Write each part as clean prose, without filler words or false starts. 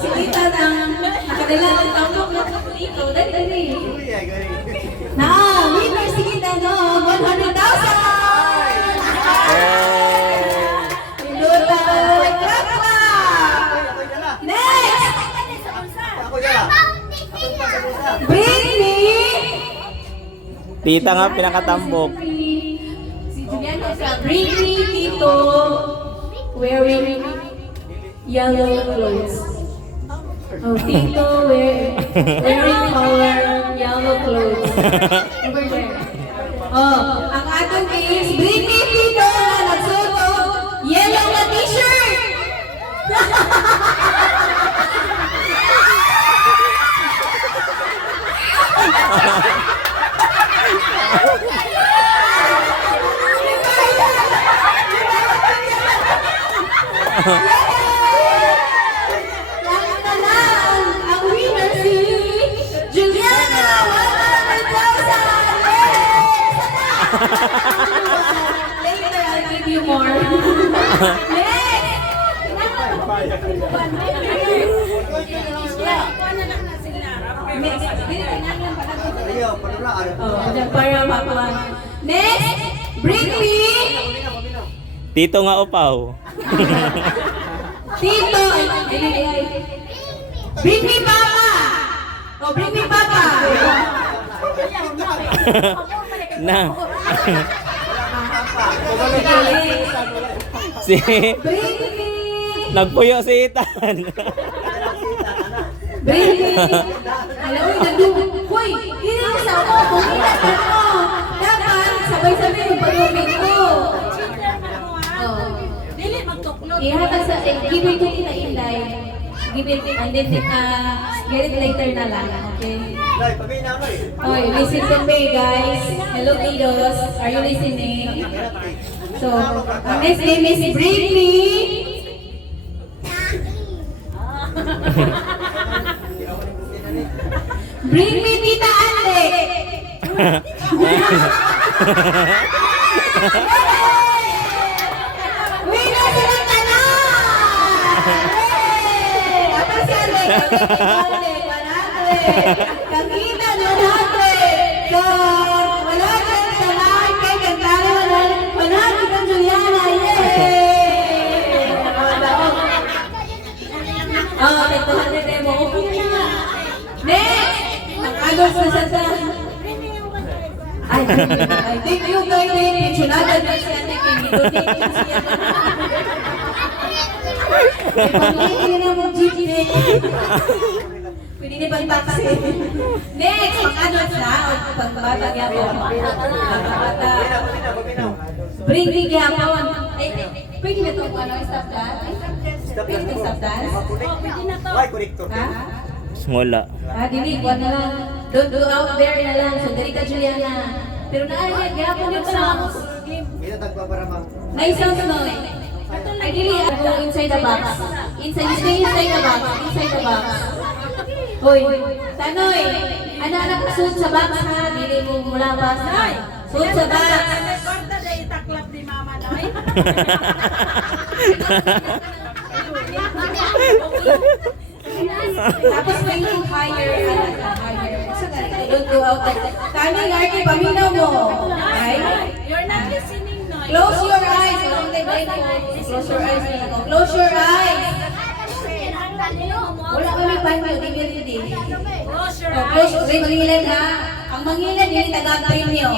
si Tita ng nakadalang tambok na dito. Dali. Now, winner si Tita no, 100,000! Luta, clap! Next! Bring me! Tita nga pinakatambok. Si Juliana sa Bring me, Tito, wearing yellow clothes. Oh, Tito wearing color yellow clothes. Over there. Oh, ang aton is Bring me, Tito, na nagsuot og yellow na t-shirt! Ang winner si Juliana, 100,000! Later, I'll give you more. Next, bring me Tito nga upaw. Tito. Bring me Papa. Oh, bring me Papa. Na. Si Bring me. nagpuyo si Ethan. Bring me. Alam mo, nagdugong. Hoy, hindi mo sa ako. Kumilat ka mo. Dapat, sabay-sabay yung pag-umit ko. Dili magtuklod. Ihatag sa, give it to Tita Inday. Give it, and then, get it later na lang, okay? Okay, listen to me, guys. Hello, kiddos. Are you listening? So, ang next name is Bring Me. Bring me Tita Ande. Winner sila tanan! Apa si Ande? Kagina na natin! So, wala kang tanan kay kagkara wala kang Juliana! Yay! Oh, ito na din mo. Next! Agos na sa sa... Ay, thank you guys. Pinsunada na siya na kinito. Thank you siya. Ipamili na mo jeepney. Pwede na pang taxi. Next! Pang-agos na. Pang-bata gyapon. Pang-bata. Bring me gyapon. Pwede na itong stop dance? Pwede na stop dance? Pwede na to. Ha? Wala. Dili, kuha na lang. Don't go out there na lang. So, dali ka, Juliana. Pero naayag, gapon yung songs. Nice songs, no? Ay, dili, go inside the box. Inside, stay inside the box. Inside the box. Hoy, Tanoy, anak-anak suot sa box, ha? Dili mo mula box, ha? Suot sa box. Korta na itaklap ni Mama Noy. Tapos may yung higher. Don't go out there. Tanoy, Arky, paminaw mo. Ay? You're not listening, Noy. Close your eyes. Close your eyes. Close your eyes. Wala kami panyo, di hindi. Close your Oh, close eyes. your mangilan ha. Ang mangilan hindi taga-premyo.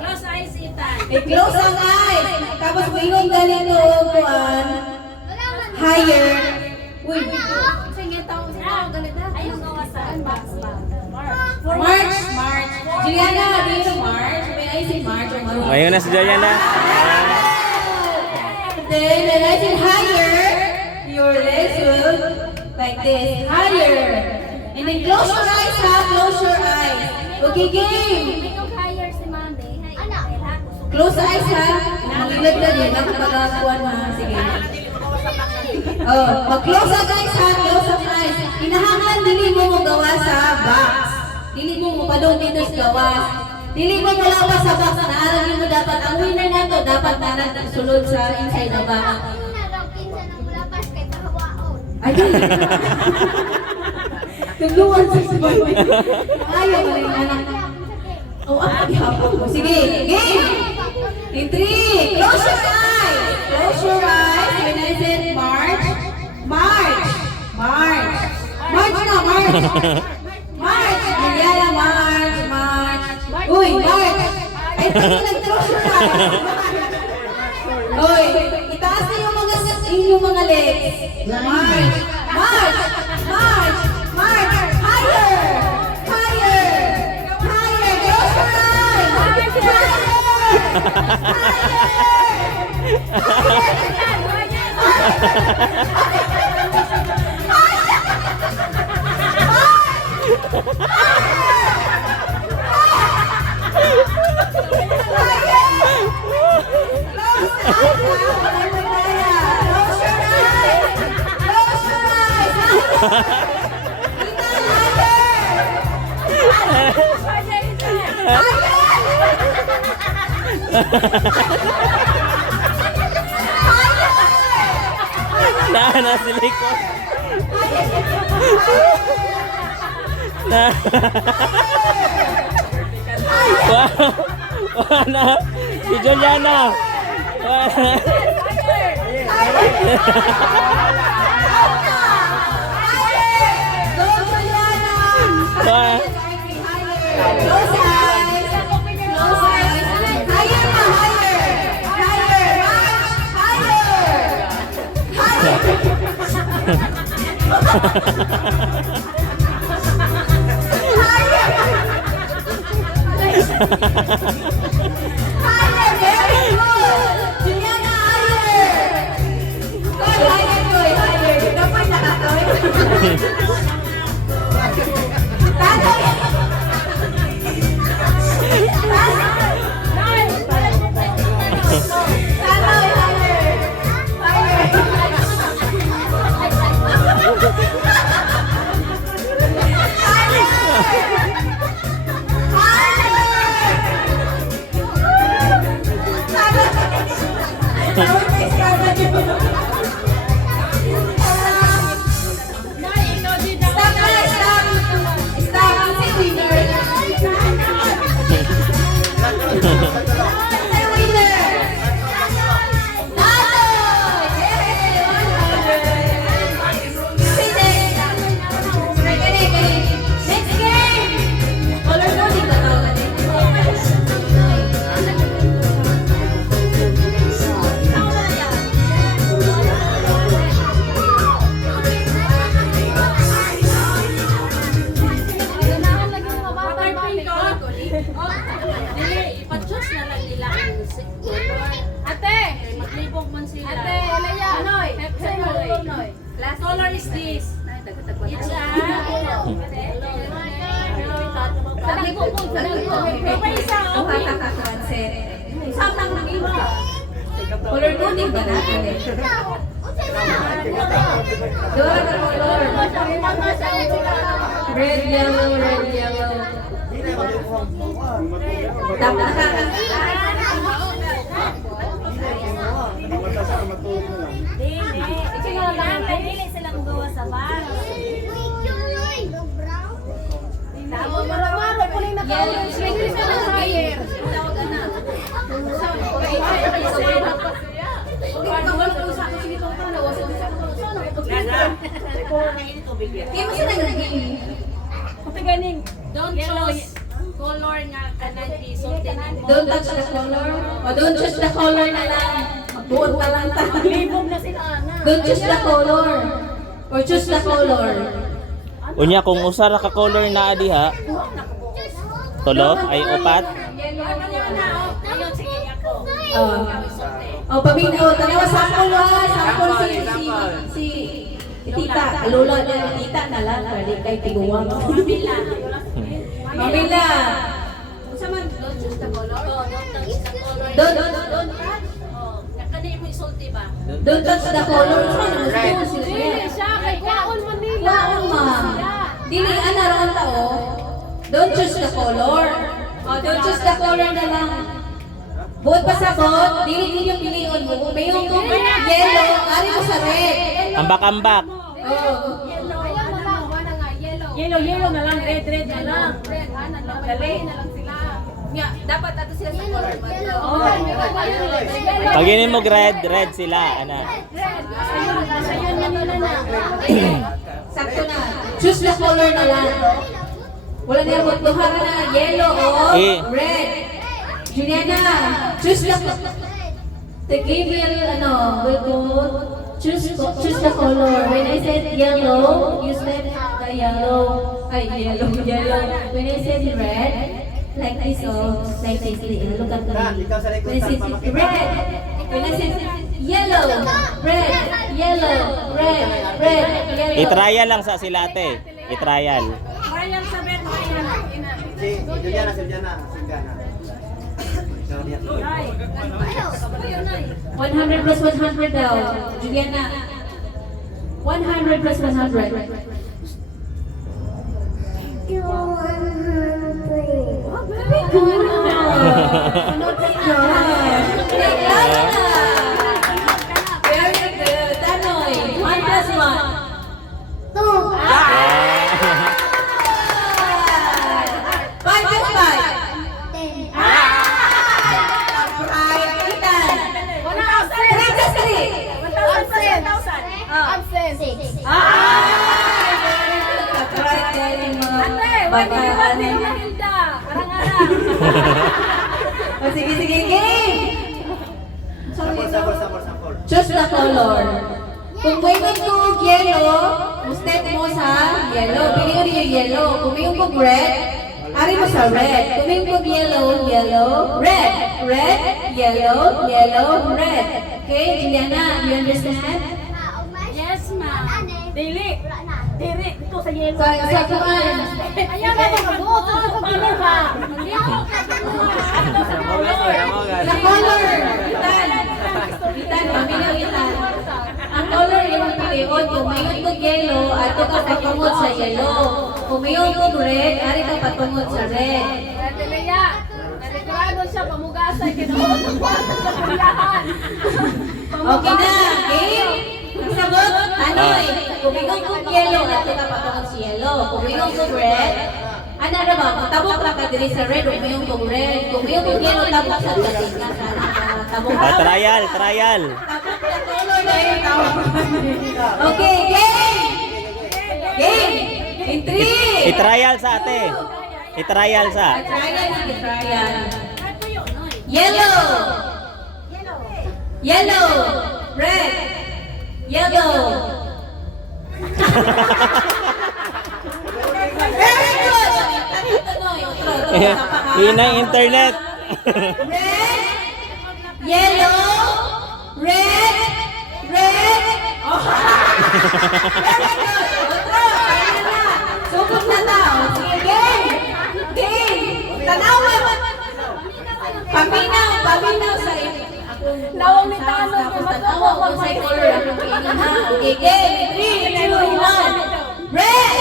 Close eyes, Ethan. I-close ang eyes. Tapos mayroon galing doon kuan. Higher. Uy. Ayun, gawasan. March. Juliana, dito March. May I say March or March? Ngayon na si Juliana. Then, when I say higher, your legs will like this. Higher. And then close your eyes ha. Close your eyes. Okay, game. Close eyes ha. Mangilag na din. Nakapagakuan ha. Sige. Oh, mag-close ang eyes ha. Close ang eyes. Inahangan, dili mo mo gawa sa box. Dili mo mo padong dito sa gawas. Dili mo mula pa sa box. Naaragin mo dapat. Ang winner na to, dapat na nagsulod sa inside the box. Ay, tuluan sa sabay. Ayaw ka rin anak. Oh, hapon mo. Sige, game! In 3, close your eyes! Close your eyes. When I said march, march! March! March na, march! March! Magyala, march, march! Uy, march! Ay, pag nag-close your eyes! Uy, itaas na yung mga legs. March! March! March! March! Higher! Higher! Higher! Close your eyes! Na si likod. Na. Wow. Wala. Si Juliana. Wow. Close eyes. Close eyes. Higher na, higher. Higher. Higher. Higher. Very good. Juliana, higher. Koy, higher, Koy, higher. Dapat nakatoy. Tatoy. Ipa-choose na lang nila ang color. Ate! Maglibog man sila. Ate, Elaya! Noy! Noy! What color is this? It's a... Sabi ko po, sabi ko. May isa, okay. Samang nang iba. Color coding ba natin eh? Doon ang color. Red, yellow, red, yellow. Tama ka. Dili silang gawa sa bar. Mara-mara po lang Yellow, Sige sa lang higher. Kaya mo sila naging Don't choose color nga kanan isultin mo. don't touch the color. O don't choose the color na lang. Magbuot na lang ta. Libog na sila, ana. Don't choose the color. Or choose the color. Unya kung usara ka color na diha. Tulo ay upat. Ayun, sige ako. Oh, pabino. Tanawa sample ha. Sample si tita. Lolo niya ni tita na lang. Kaya kay tiguwang. Mamila. Mamila. Don't choose the color. Oh, don't touch the color. Don't Oh, kanay mo isulti ba? don't touch the color. Saan mo sila? Dili siya, kay Kaon Manila. Laon ma. Dili ana ron ta oh. Don't choose the color. Oh, don't choose the color na lang. Buot pa sa bot, dili ninyo pilion mo. May yung yellow, ari mo sa red. Ambak-ambak. O Oh. Yellow. Ayaw na lang. Wala nga. Yellow. Yellow na lang, red na lang. Red. Na lang. Dali. Na lang sila. Nga, dapat ato sila sa color mo. Pag yun mo red sila, ana. Ayun na nila na. Sakto na. Choose the color na lang. Wala niya mo duha na yellow o red. Juliana, choose the the game will go choose the color. When I said yellow, you said the yellow. Yellow. When I said red, like this, like this. Look at me. When I said red, when I said yellow, red, yellow. I-trial lang sa sila ate. I-trial. Marian sa red, Marian. Si Juliana. Singgana. 100 plus 100 daw. Juliana. 100 plus 100. Very good. Very good. Tanoy. 1 plus 1. 5 plus 5. Wala absent. 3 plus 3. Absent. Hilda. Arang-arang. Sige, game! Sampol. Choose the color. Kung may magtugog yellow, step mo sa yellow. Pili ko yung yellow. Kung may yung red, ari mo sa red. Kung may yung yellow, red. Red, yellow, red. Okay, Juliana, you understand? Yes, ma'am. Dili. Ito sa yellow. Sa kuman. Ayaw na mag-vote. Sasabihin ka. Sa color. Itan, pamilya itan. Ang color yung pilion. Kung may yung yellow, ato ka patungod sa yellow. Kung may yung red, ari ka patungod sa red. Piliya. Naligurado siya pamugasay. Kinuha sa kwarto sa kuliahan. Okay na, game? Sagot, Anoy. Kung may yung yellow, ato ka patungod sa yellow. Kung may yung red, ano na ba? Tabok lang ka diri sa red, kung may yung red. Kung may yung yellow, tabok sa dating ka. Tabok Ah, ka. trial. Tabok na color na yung tawag. Okay, game! Game! In 3! I-trial sa ate. I-trial sa. Trial, sige, trial. Yellow! Yellow! Red! Yellow! Very good! Hina internet. Red! Yellow! Red! Oh. Very good! Otro! Kaya na! Sugod na tao! Sige, game! Tanawa! Paminaw sa Lawang ni Tano. tanawa ko sa color ang pinin ha. Okay, game! 3, 2, 1. Red!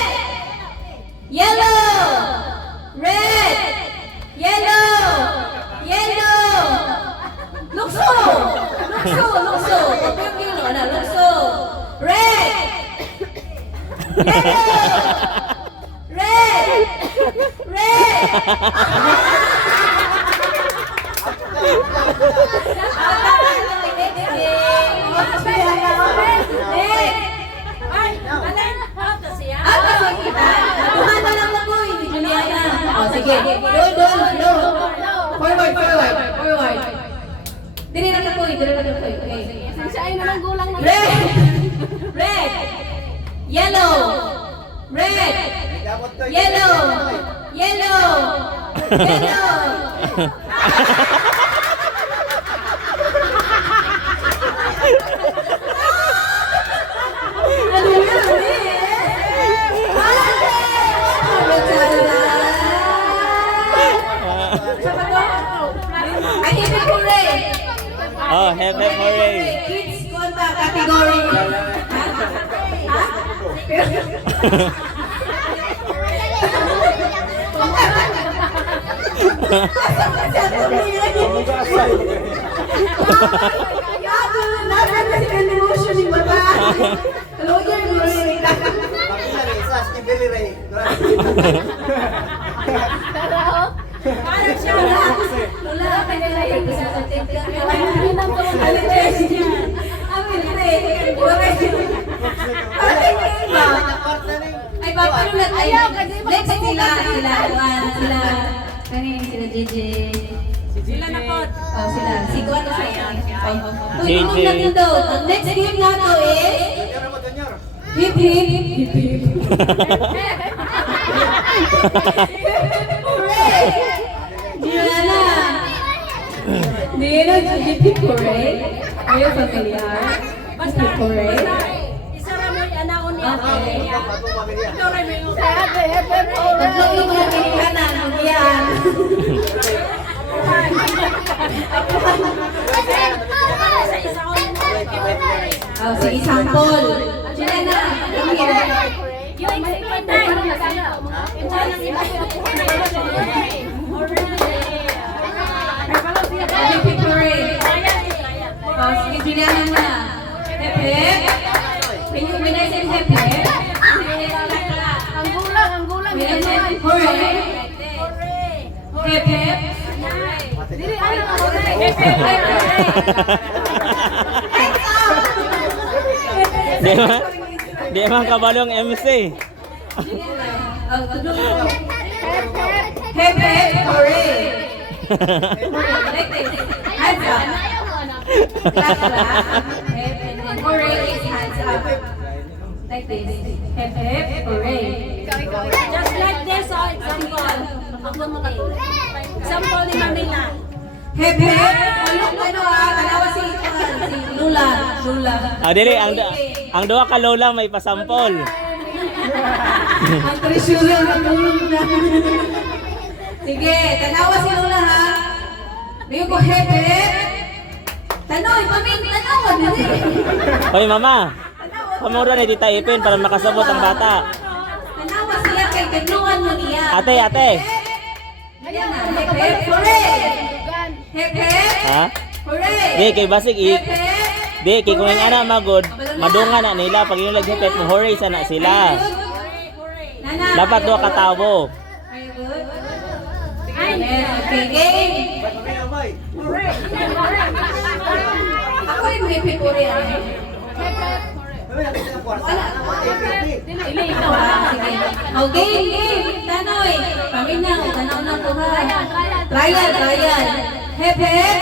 Yellow! Red! Yellow! Lukso! Pagpapilo na, lukso! Red! Yellow! Red! Sige, do. Forward. Dili na tapoy. Okay. Siya ay naman gulang na. Red. Yellow. Red. Yellow. Ano yun? Ay, hindi ko rin. Oh, hep hooray. Kids Conta category. Lawyer hooray. Pakita rin, sa Steve Billy Ray. Parang siya. Lula, kanila yung isa sa tinta. Hindi na po ang Alites niya. Amin, hooray. Ay, iba. Ay, papalulat. Ay, let's sila. Kanin, sila JJ. Sila na po. Oh, sila. Si Kuan na sila. JJ. Tulong natin daw. Ang next game na to is Junior mo, Junior. hip hip hip hip. Hooray! Diana! Diana, hip hip hooray. Are you familiar? Hip hip hooray. Isa ra mo anak ko niya. Okay. Bagong pamilya. Ito rin may Tatlo yung mga pinikanan. Yan. sa isa ko. Oh, sige, sample. Diana, come here. Yung explain tayo. Hip hip hooray. Oh, sige, Juliana muna. Hip hip. Can you minay sa hip hip? Ang gulang. Minay sa hooray. Hip hip. Dili, ano ang hooray? Hip hip. Di man kabalong MC. Oh, tudong. Hip hip hooray. Like this. Hands up. Clap, clap. Hip and then hooray is hands up. Like this. Hip hip hooray. Just like this, example. Example ni Manila. Hip hip. Look, ano kalawa si Lula. Ah, dili ang duha ka lola may pasampol. Ang treasurer na tulong na. Sige, tanawa si Lula ha. May ko hip hip. Tanoy, pamin, tanawa dili. Hoy mama. Pamura ni Tita Ipin para makasabot ang bata. Tanawa siya kay kadluan mo niya. Ate, ate. Ayan na, hip hip, hooray! Hip hip, Ha? hooray! Di kay basig Hip hip, Di kay kung yung ana magod, madungan na nila pag yung naghipit mo hooray sana sila. Nana, Dapat duha ka tawo. are you good? Yes, okay, game! Pamilya mo, eh. Ako rin hip hip, hooray. Pamilya, kasi ang kwarta. Dili, ikaw ha, sige. Oh, game! Tanoy! Paminaw, tanaw na to ha. Trial. Hip hip,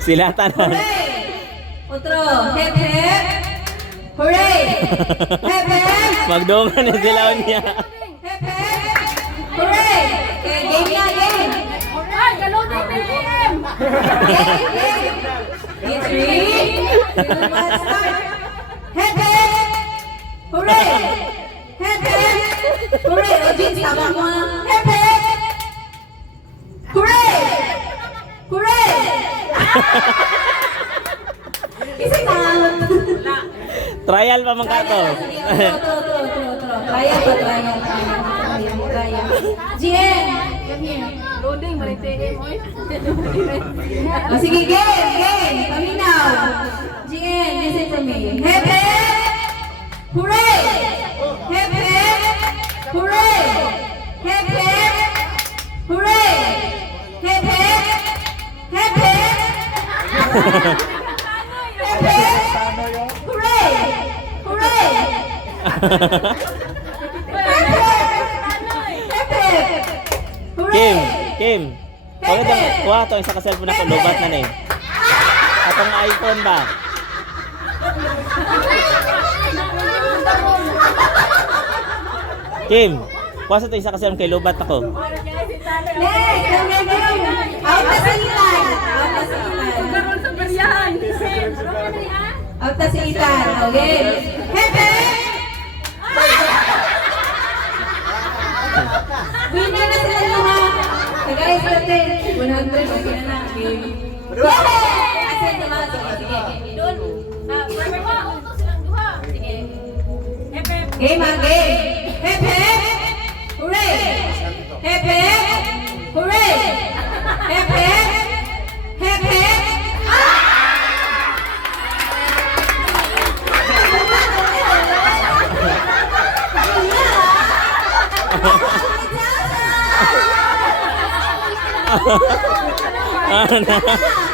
Sila tanan. hooray! Otro, hip hip, hooray! Hip hip! Magdungan na sila niya. Hip hip! Hooray! Okay, game na, game! Ay, galunay na PM! Game! Game! 3, 2, 1, start! Hip hip! Hooray! Hip hip! Hooray! O, Jeans, tama mo ha. Hip hip! Hooray! Hooray! Kasi na. Trial pa man kato. Trial. Jen! Loading, maritiin mo eh. Oh, sige, game! Paminaw! Jen, listen to me. Hip hip! Hooray! Hip hip! Hooray! Hip hip! Hooray! Hip hip! Hip hip! Hip hip! Hooray! Hooray! Hip hip! Kim, Kim. Kuha to isa ka cellphone ako lubat na ni. Atong iPhone ba? Kim, kuha sa to isa ka cellphone kay lubat ako. Out na sa itan! Karoon sa beryahan. Out na sa itan! Okay! Hip hip! Winner na sila lahat! Guys, natin! 100 okay na na. Game! Yay! Asan diba? Sige. Doon. Forever ko. Sige. Hip hip! Game ha, game! Hip hip! Hooray! Hip hip! Hooray! Hip hip! Hip hip! Ah.